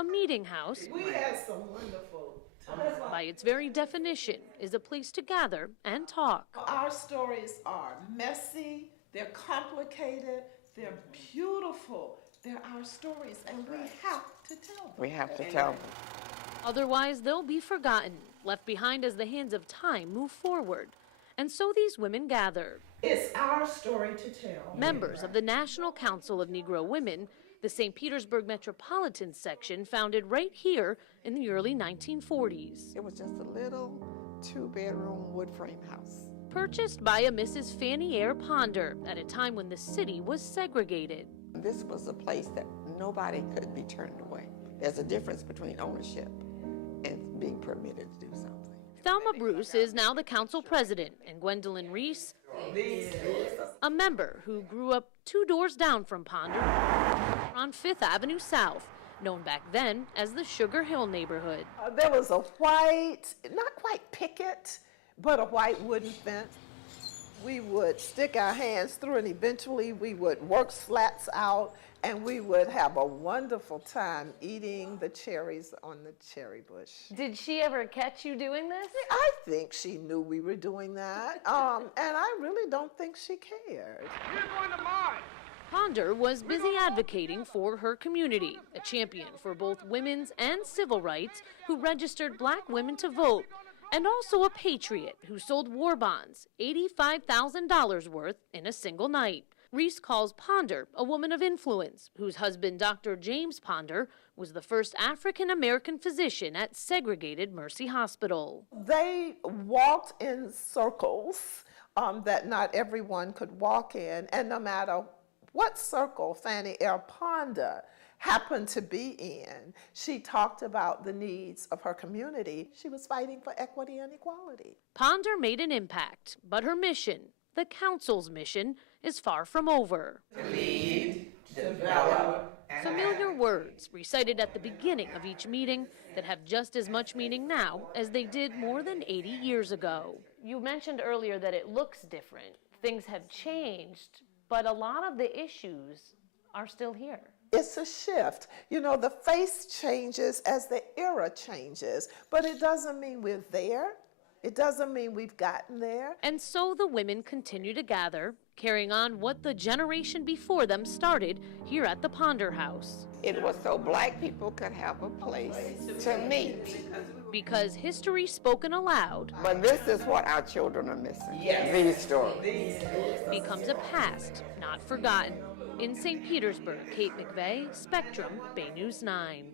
A meeting house, We had some wonderful times. by its very definition, is a place to gather and talk. Our stories are messy, they're complicated, they're beautiful. They're our stories, and we have to tell them. We have to tell them. Otherwise, they'll be forgotten, left behind as the hands of time move forward. And so these women gather. It's our story to tell. Members of the National Council of Negro Women, the St. Petersburg Metropolitan Section, founded right here in the early 1940s. It was just a little 2-bedroom wood frame house. Purchased by a Mrs. Fannye Ayer Ponder at a time when the city was segregated. This was a place that nobody could be turned away. There's a difference between ownership and being permitted to do something. Thelma Bruce is now the council president, and Gwendolyn Reese, a member who grew up 2 doors down from Ponder on 5th Avenue South, known back then as the Sugar Hill neighborhood. There was a white, not quite picket, but a white wooden fence. We would stick our hands through, and eventually we would work slats out, and we would have a wonderful time eating the cherries on the cherry bush. Did she ever catch you doing this? I think she knew we were doing that, and I really don't think she cared. You're going to mine. Ponder was busy advocating for her community, a champion for both women's and civil rights who registered black women to vote, and also a patriot who sold war bonds, $85,000 worth in a single night. Reese calls Ponder a woman of influence, whose husband, Dr. James Ponder, was the first African-American physician at segregated Mercy Hospital. They walked in circles that not everyone could walk in, and no matter what circle Fannye Ayer Ponder happened to be in, she talked about the needs of her community. She was fighting for equity and equality. Ponder made an impact, but her mission, the council's mission, is far from over. To lead, develop, and Familiar words recited at the beginning of each meeting that have just as much meaning now as they did more than 80 years ago. You mentioned earlier that it looks different. Things have changed, but a lot of the issues are still here. It's a shift. You know, the face changes as the era changes, but it doesn't mean we're there. It doesn't mean we've gotten there. And so the women continue to gather, carrying on what the generation before them started here at the Ponder House. It was so black people could have a place to meet. Because history spoken aloud But this is what our children are missing. Yes. These stories. becomes a past not forgotten. In St. Petersburg, Kate McVeigh, Spectrum, Bay News 9.